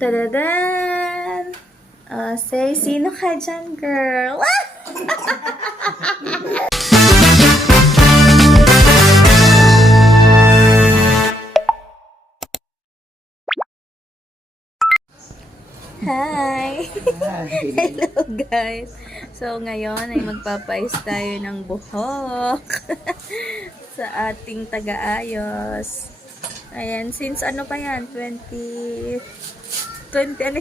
Tadadan! Say, sino ka dyan, girl? Hi! Hello, guys! So, ngayon ay magpapayos tayo ng buhok sa ating taga-ayos. Ayan, since ano pa yan? 20 ano?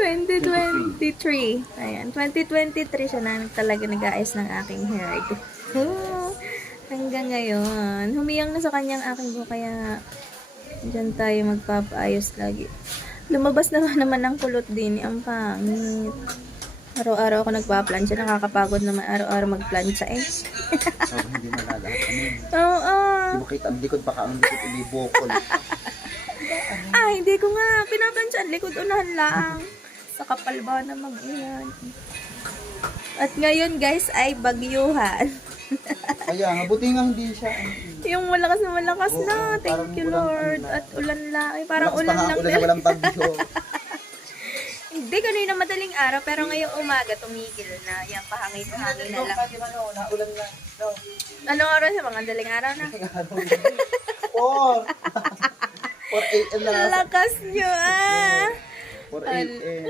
2023. Ayan, 2023 siya na talaga nag-aayos ng aking hair. Hanggang ngayon. Humiyang na sa kanyang aking buhok, kaya dyan tayo magpapaayos lagi. Lumabas naman ang kulot din. Ang pangit. Araw-araw ako nagpa-plancha. Nakakapagod naman araw-araw mag-plancha eh. Hindi malalahat. Oo. Hindi mo kita ang likod, baka ang likod ibibukol. Hindi ko nga. Pinaplansya ang likod. Unahan lang. Sa kapal ba naman yan. At ngayon guys ay bagyuhan. Kaya nga, buti nga hindi siya. Yung malakas na malakas na. Thank you Lord. At ulan lang. Ay, parang ulan lang. Ulan na walang bagyo. Hindi, kanina madaling araw, pero ngayong umaga tumigil na. Yan, pahangin-hangin na lang. Ulan na. Anong oras sa mga daling araw na? 4 a.m. na. Lakas nyo 4 a.m.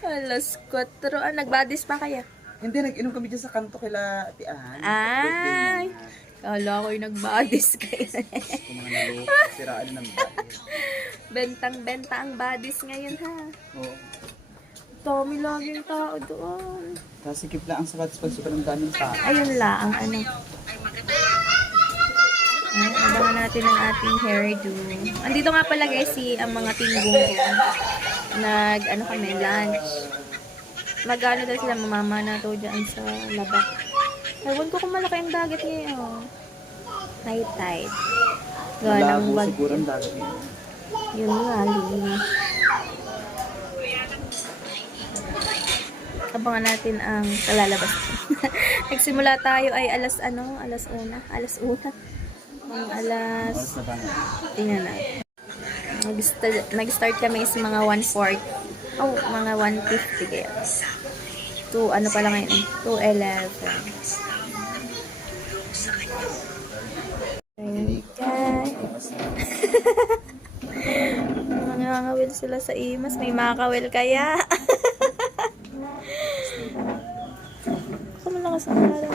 Alas 4. Nagbadis pa kaya? Hindi, nag-inom kami dyan sa kanto kila Tian. Ay! Kala ko yung nagbadis kayo. Kung mga naloko, siraan ng bahay. Bentang-benta ang badis ngayon ha. Oo. Dami laging tao doon. Kasikip lang ang sapatos pag super ng daming tao. Ayun lang ang ano. Ay, abangan natin ang ating hairdo. Andito nga pala guys ang mga tinggong ko. Ano kami, lunch. Mag-ano daw sila, mamama na to dyan sa labak. Ewan ko kung malaki ang dagat ngayon. High tide. Gawa ng wag. Siguro ang dagat yun. Yun nga, linis. Abangan natin ang kalalabas. Nagsimula tayo ay alas 1. Alas 1. Oras na ba nga? Tingnan natin. Nag-start kami is mga 1:40. Oh, mga 1:50 kaya. Ano pa lang ngayon? 2:11. Mangangawil sila sa imas. May makakawil kaya. Ako malakas ang malalang.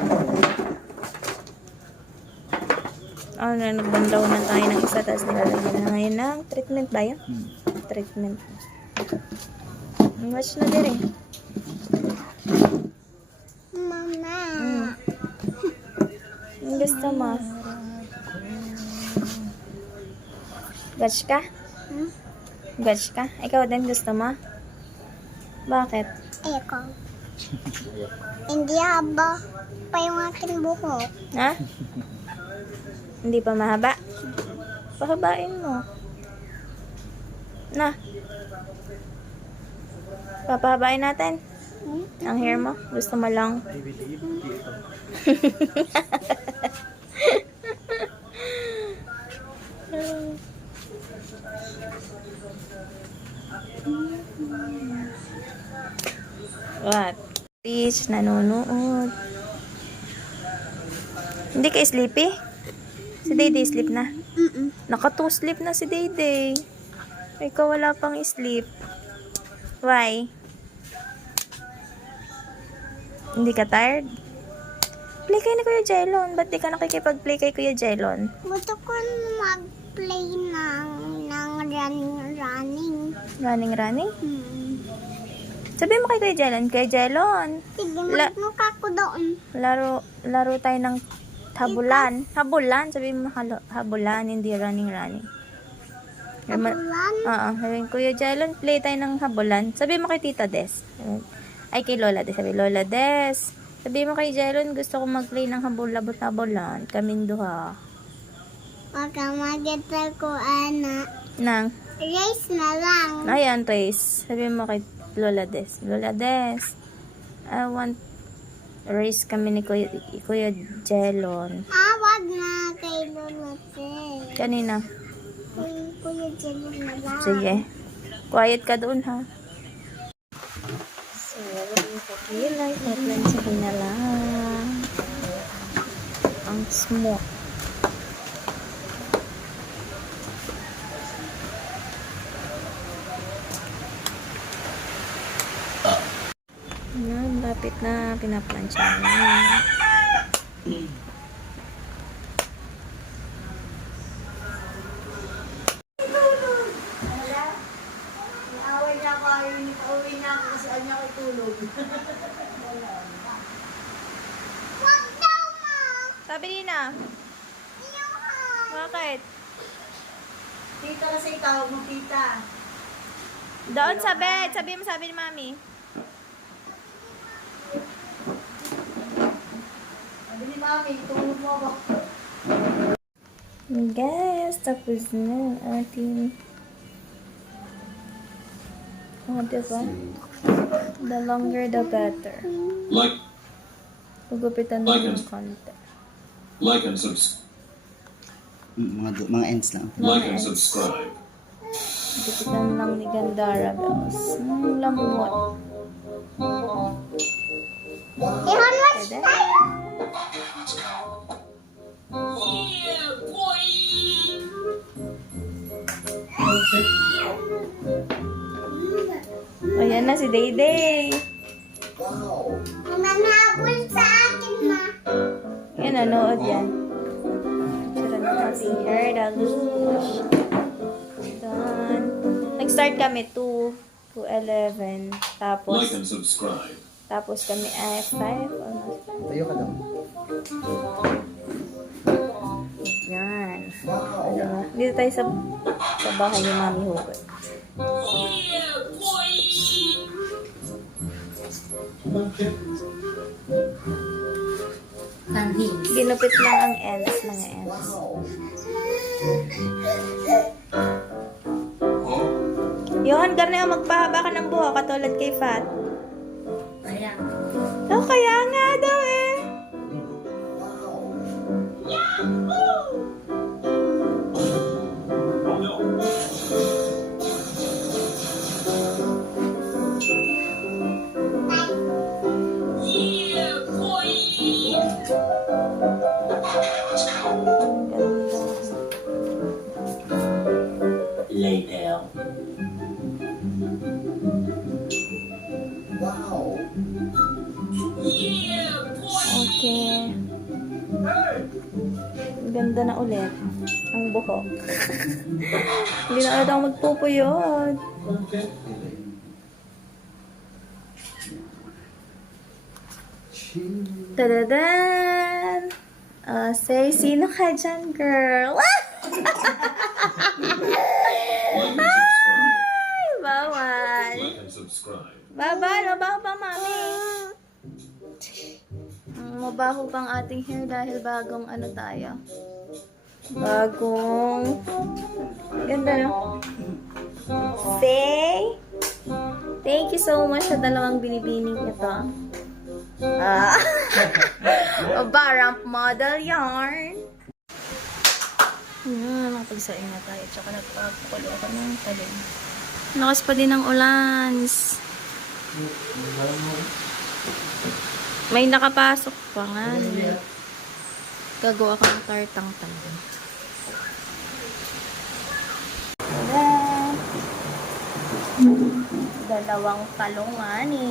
Nagbandaw na tayo ng isa, tapos nilalagyan na ngayon ng treatment ba yan? Treatment. Watch na din eh. Mama. Ang gusto mo? Gotch ka? Gotch ka? Ikaw din gusto mo? Bakit? Eko. Hindi haba pa yung aking buhok. Ha? Hindi pa mahaba? Pahabain mo. Na. Papahabain natin. Ang hair mo? Gusto mo lang? What? Peach, nanonood. Hindi ka sleepy? Si Dayday sleep na? Naka-2 sleep na si Dayday. Ikaw wala pang sleep. Why? Hindi ka tired? Play kayo ni Kuya Jelon. Ba't di ka nakikipag-play kay Kuya Jelon? Gusto ko mag-play ng running. Running? Sabi mo kay Kuya Jelon, Kuya Jelon. Sige, magmukha ko doon. Laro tayo ng habulan. Habulan. Sabi mo habulan, hindi running. Habulan? Oo. Sabi mo, Kuya Jelon, play tayo ng habulan. Sabi mo kay Tita Des. Ay, kay Lola Des. Sabi, Lola Des. Sabi mo kay Jelon, gusto ko mag-play ng habulan. Kaming duha. Wag ka mag-get ko, ana. Nang? Race na lang. Ayan, Trace. Sabi mo kay Lola Des. Lola Des, I want race kami ni Kuya Jelon. Wag na kay Lola Des. Kanina. Kay Kuya YouTube na lang. Sige. Quiet ka doon, ha? So, yung kakilay, tatlan sa kanya lang. Ang smooth. Yan, lapit na pinaplansya na. Away niya ako, ayaw niya pauwi niya ako kasi ayaw niya ako itulog. Wag daw, ma! Sabi Nina, bakit? Tita kasi tawag mo, tita. Doon sa bed. Sabi mo, sabi ni Mami. Sabi ni mami, tulog mo ako. Guys, tapos na ang ating diba? The longer the better. Like, Pagupitan mo ng konti. like and subscribe. Mga ends lang. Like and subscribe. Gupitan lang ni Gandara Bells. Lambot. Ihan, what's Pwede? Ayan na si Dayday. Manhabol sa akin, ma. Yan, nanood yan. Sira na ating hair. Dalush. Done. Nag-start kami 2 to 11. Like and Tapos subscribe. kami ay 5. Almost. Tayo ka daw. Yan. Diba? Dito tayo sa bahay ni Mami Hugot. Ginupit lang ang ends, mga ends. Yon, ganun yung magpahaba ka ng buhok katulad kay Fat. Ayan. Oh, kaya nga daw eh. Lay down. Okay. Ganda na ulit ang buhok. Hindi na ulit ako magpupuyod. Tadadan! Say, sino ka dyan, girl? Like and subscribe. Ay, bawal. Like and subscribe. Baba, mabaho pa, Mami. Mabaho pang ating hair dahil bagong ano tayo. Bagong... Ganda, no? Say, thank you so much sa dalawang binibining ito. Ramp model yarn. Nakapagsaing na tayo. Tsaka nagpapakulo ako ng talong. Lakas pa din ang ulans. May nakapasok pa nga. Gagawa ko ng tartang talong. Dalawang talong mani.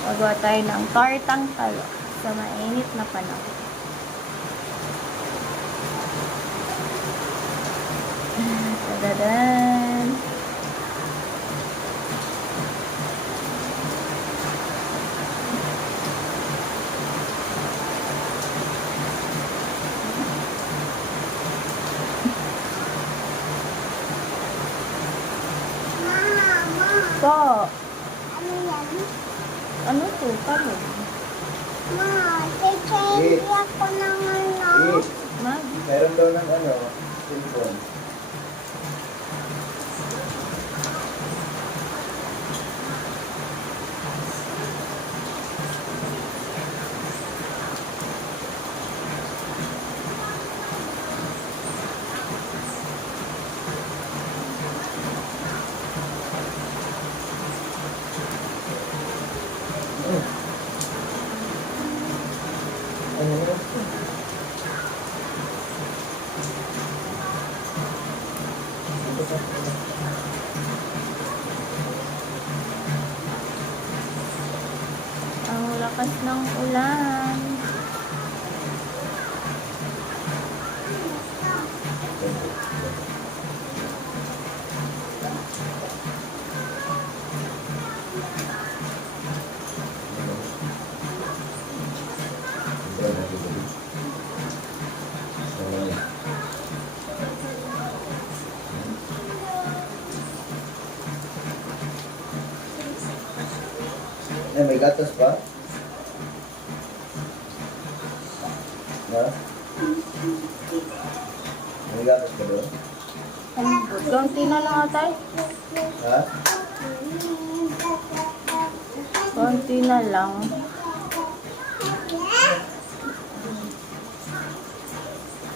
Gagawa tayo ng tartang talong sa mainit na panahon. Tadadan! Po, Ano yan? ano to? Talong? Ma, change ako ng ano. Mag? Meron daw ng ano, cellphone. ng ulan. Eh, may gatas pa? Ha? May gatas ka doon? Konti na lang atay. Ha? Konti na lang.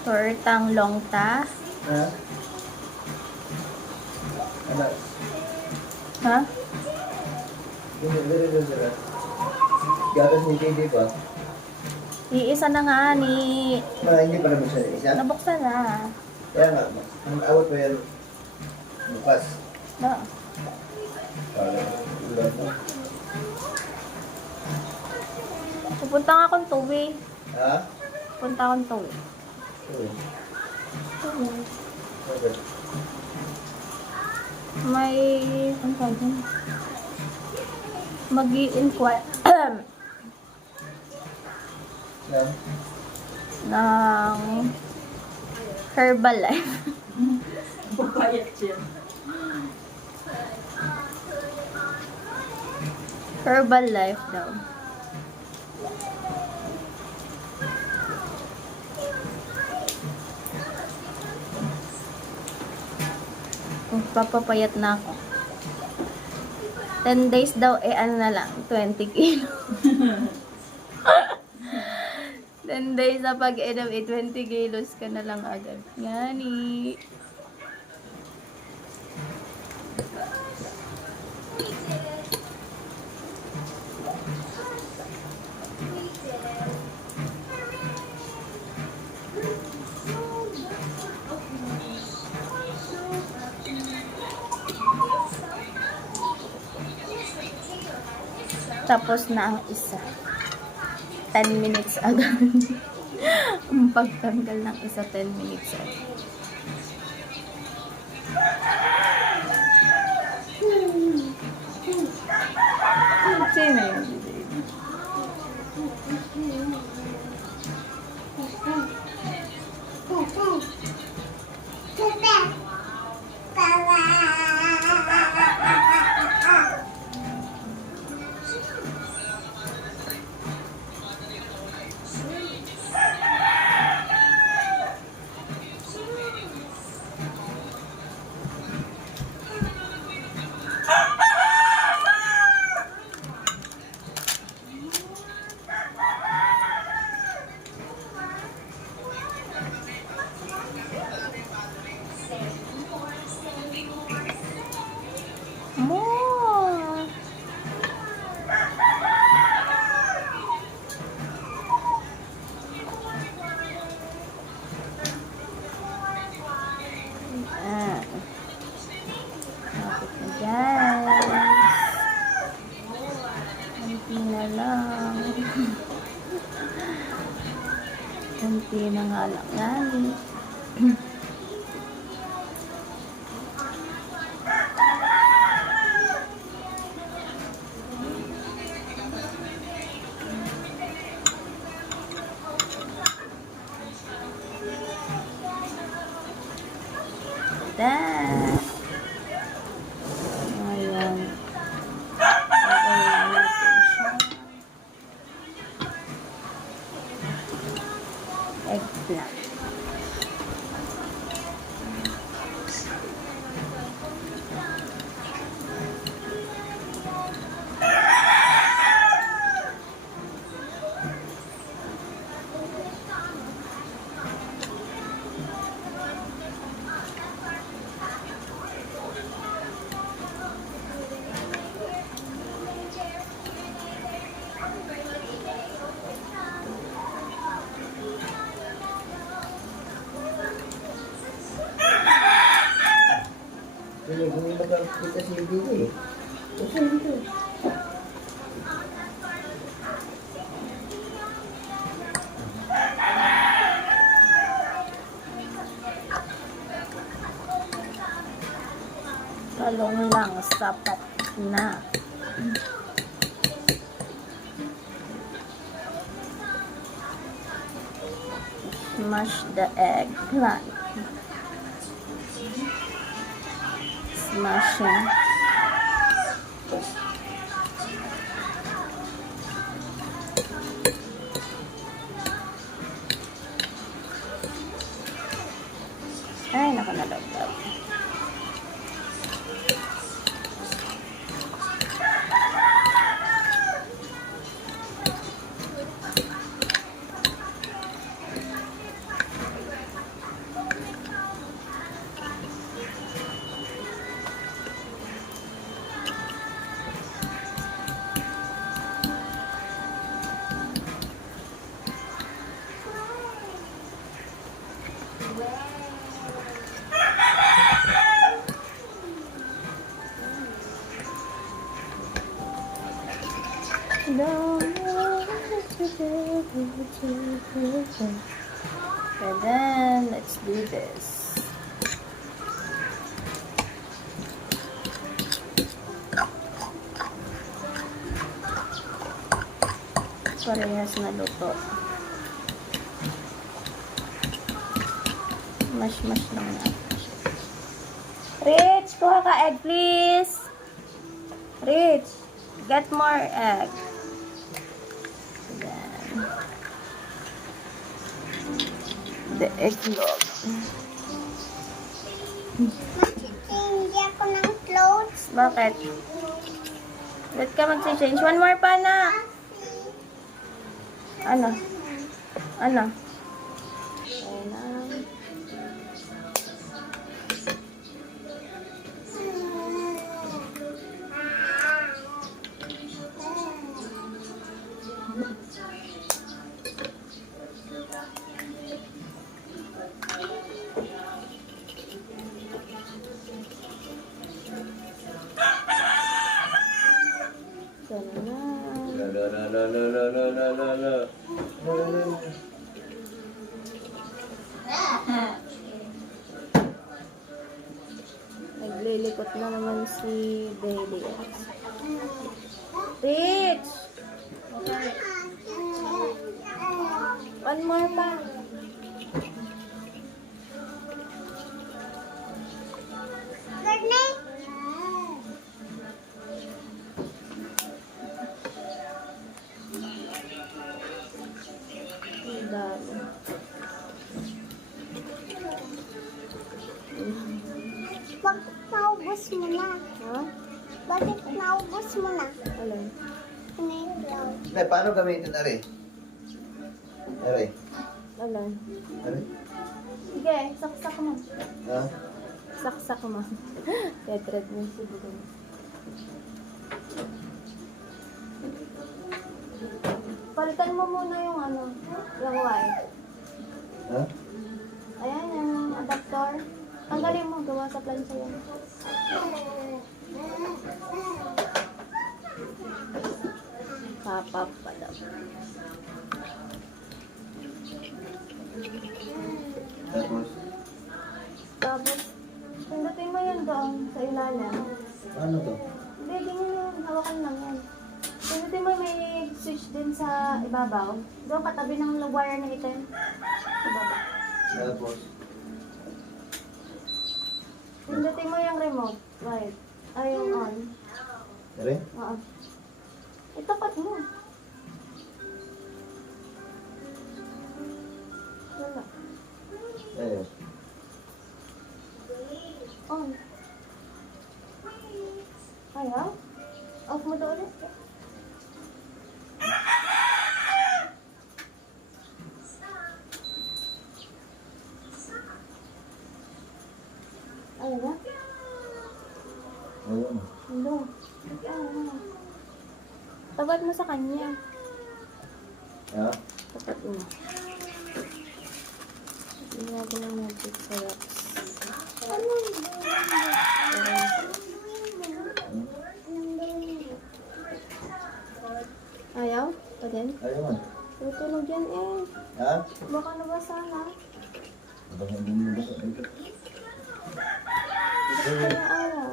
Tortang longta. Ha? Anak, Ha? dito. Gatas ni JD ba? Iisa na nga ni... Hindi pa naman siya isa. Nabuksan na. Kaya nga, ang awat pa yan bukas. Na. Para ulan mo. Pupunta nga akong tuwi. Ha? Pupunta akong tuwi. Uy, Tuwi. bakit? May... Ano ba yun? Mag-i-inquire Ha? ng Herbalife. Papayat siya. Herbalife daw. Papapayat na ako. 10 days daw, ano na lang, 20 kilo. 10 days na pag-inom, 20 kilos ka na lang agad. Yani. Tapos na ang isa. 10 minutes agad. Ang pagtanggal ng isa, 10 minutes agad. Sino yun? More. Kapit na guys. Kunti na lang. Kunti na nga lang yan. That. Ayan. Okay na natin siya. Eggplant. Hindi makakita si JD eh. Saan dito? Talong lang, sapat na. Smash the eggplant. Smashing. Ay, naku, nalaglag. And then let's do this. Parehas na luto. Mash lang na. Rich, kuha ka egg please. Rich, get more egg. Then, the eggnog. Hindi ako ng clothes. Bakit? Ba't ka mag-change? One more pa na. Ano? Ano? Ayan na. Naglilikot na naman si Baby X. Rich! One more pa. Garney? Ang dami. Bakit naubos mo na? Ha? Bakit naubos mo na? Alin? Piniklaw. Hindi, paano gamitin na rin? Aray. Alin? Aray. Sige, saksak mo. Ha? Saksak mo. Tetred mo siguro. Palitan mo muna yung ano, yung wire. Ha? Ayan, yung adapter. Tanggalin mo, gawa sa plancha yan. Papap pa daw. Tapos, Tapos, pindutin mo yan doon sa ilalim. ano to? Hindi, ganyan yun. Hawakan lang yan. Pindutin mo may switch din sa ibabaw. Doon katabi ng wire na item. Ibabaw. Tapos, Pindutin mo yung remote. Right. Ay, yung on. aray? Oo. Itapat mo. Wala. Ayun. On. Ayaw? Off mo doon ulit. Ayaw na? Ayun. Hello. Ayaw. Tapat mo sa kanya. Ha? Tapat mo. Hindi natin ang magic syrup. Ayaw? O din? Ayun. Tutulog yan eh. Ha? Baka nabasa na. Baka hindi mo basta. Hindi ka kaya araw.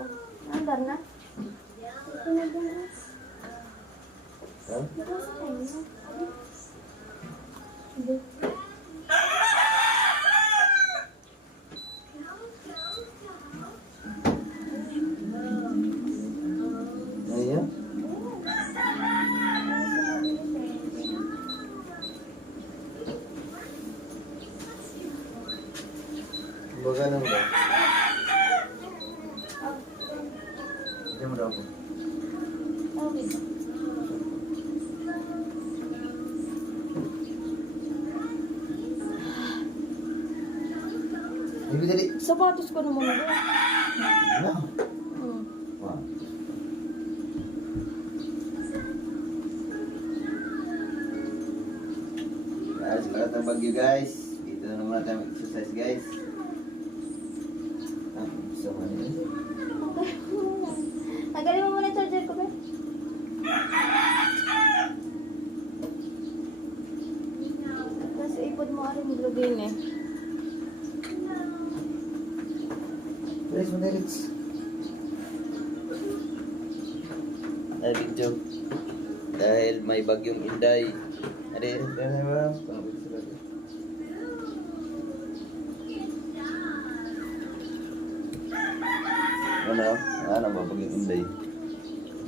Baga nang ba? Hindi mo daw ako. Okay. Ibig dali. Sapatos ko naman ba? Ano? Hmm. Wow. Guys, lahat ng bagyo guys. Dito na naman tayo mag-exercise guys. Ah, gusto ko nila. Tanggalin mo muna yung charger ko, ba? Tapos ipod mo rin maglagay na eh. Bilis mo, Dereks. Ay, video. Dahil may bagyong Inday. Ade, dahil ba? Ano? Ano ba bagyong Inday?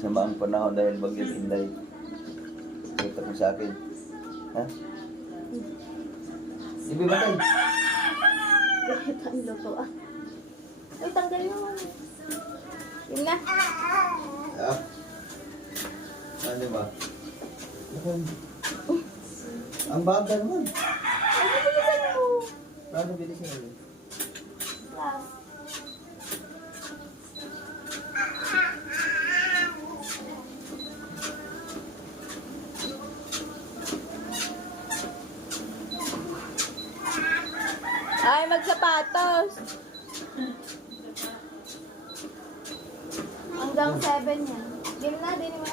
Sama ang panahon dahil bagyong Inday. Ito mo sa akin. Ha? Ibi ba tayo? Ito ang luto ah. Ay, tanggalin mo muna. Yun na. Ah. Ano ba? Ang bagal naman. Ano bilisan mo? Paano bilisin mo? Last. Ay, magsapatos. Hanggang 7 yan. Game na, din mo.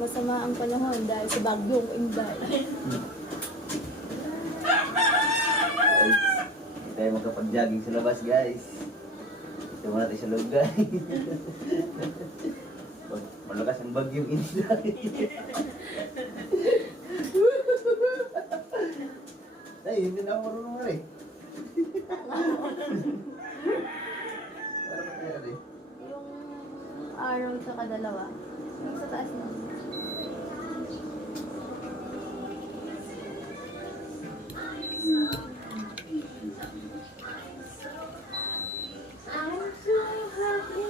Masama ang panahon dahil sa bagyong Inday. Ay, hindi tayo makapag-jogging sa labas, guys. Ito muna tayo sa loob, guys. Malakas ang bagyong Inday. Ay, hindi na ako marunong nga rin. Para pa tayo rin. Yung araw sa kadalawa. Yung sa taas na. I'm so happy.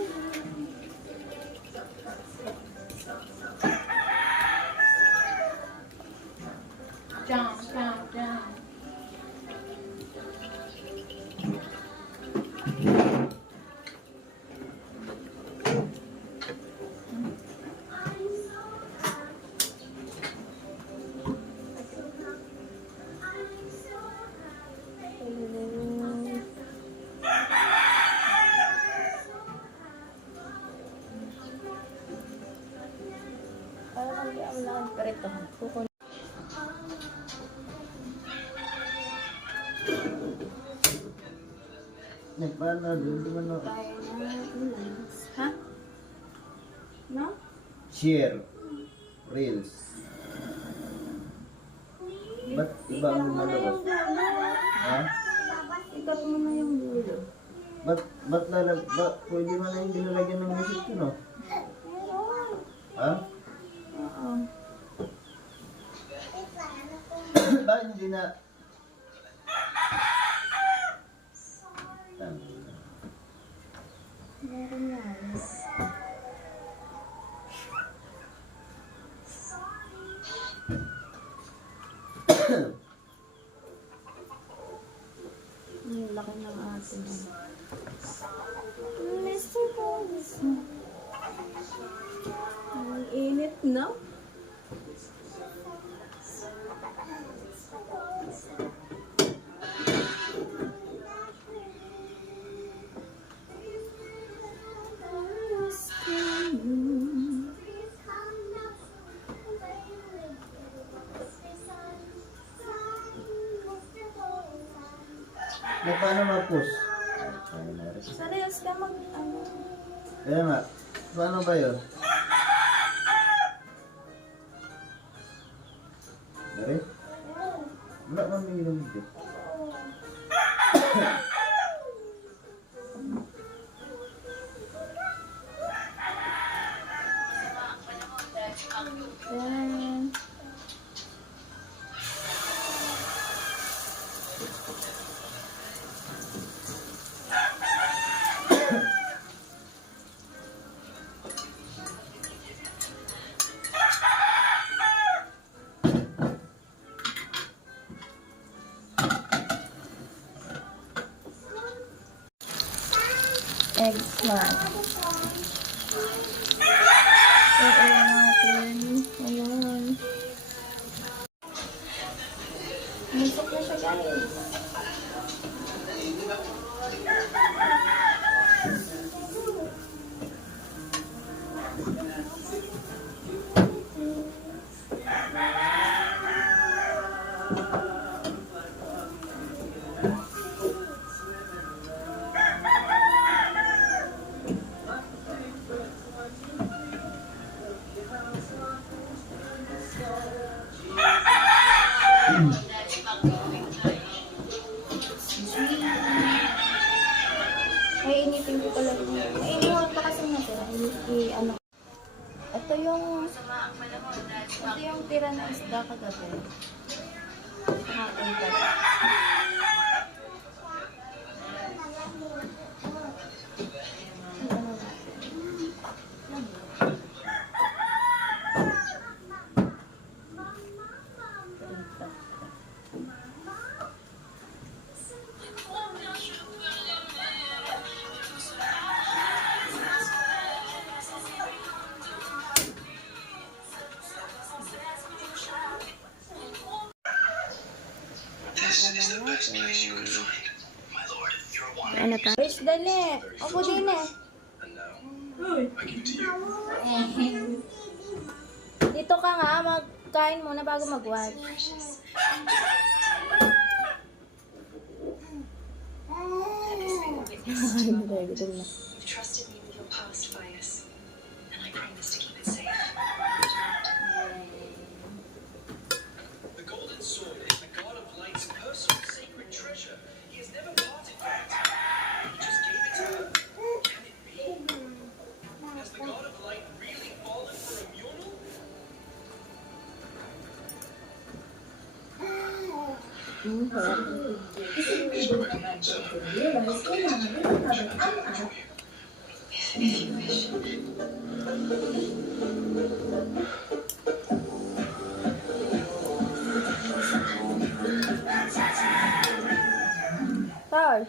Jump, jump, jump. Parang ang liam lang. Pero ito, kukun. Paano? Hindi mo no. Tayo na ulas. Ha? No? Share. Reels. Ba't iba ang lumalabas? Ha? Ikat mo na yung dulo. Ba't pwede mo na yung dinalagyan ng music ko, no? Ha? Oo. Bakit hindi na... Meron yan. Ang laki ng ating Mr. Bones. Ang init na. Paano ma-push? Sa reels ka mag... ano? Kaya nga, paano ba yun? Dari? Wala man may inom dito. Then... egg smash. Oo natin. Ayun. Musok na siya, guys. Ay, initin ko pala. Ay, iniwan pa kasi natira. Ano. Ito yung tira na isda kagabi. Hapon pala. Ano ta? Wish dali. Ako din eh. Dito ka nga, magkain muna bago mag-watch. You've trusted me with your past bias, and I promise to keep it safe. The golden sword is the god of light's personal sacred treasure. He has never parted from it. He just gave it to her. Can it be? Has the god of light really fallen for a Mjolnir? If you wish. Sir.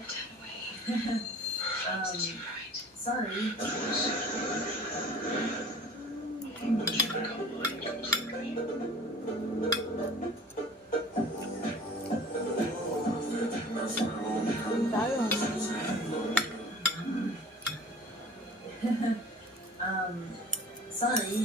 Sorry. Sorry.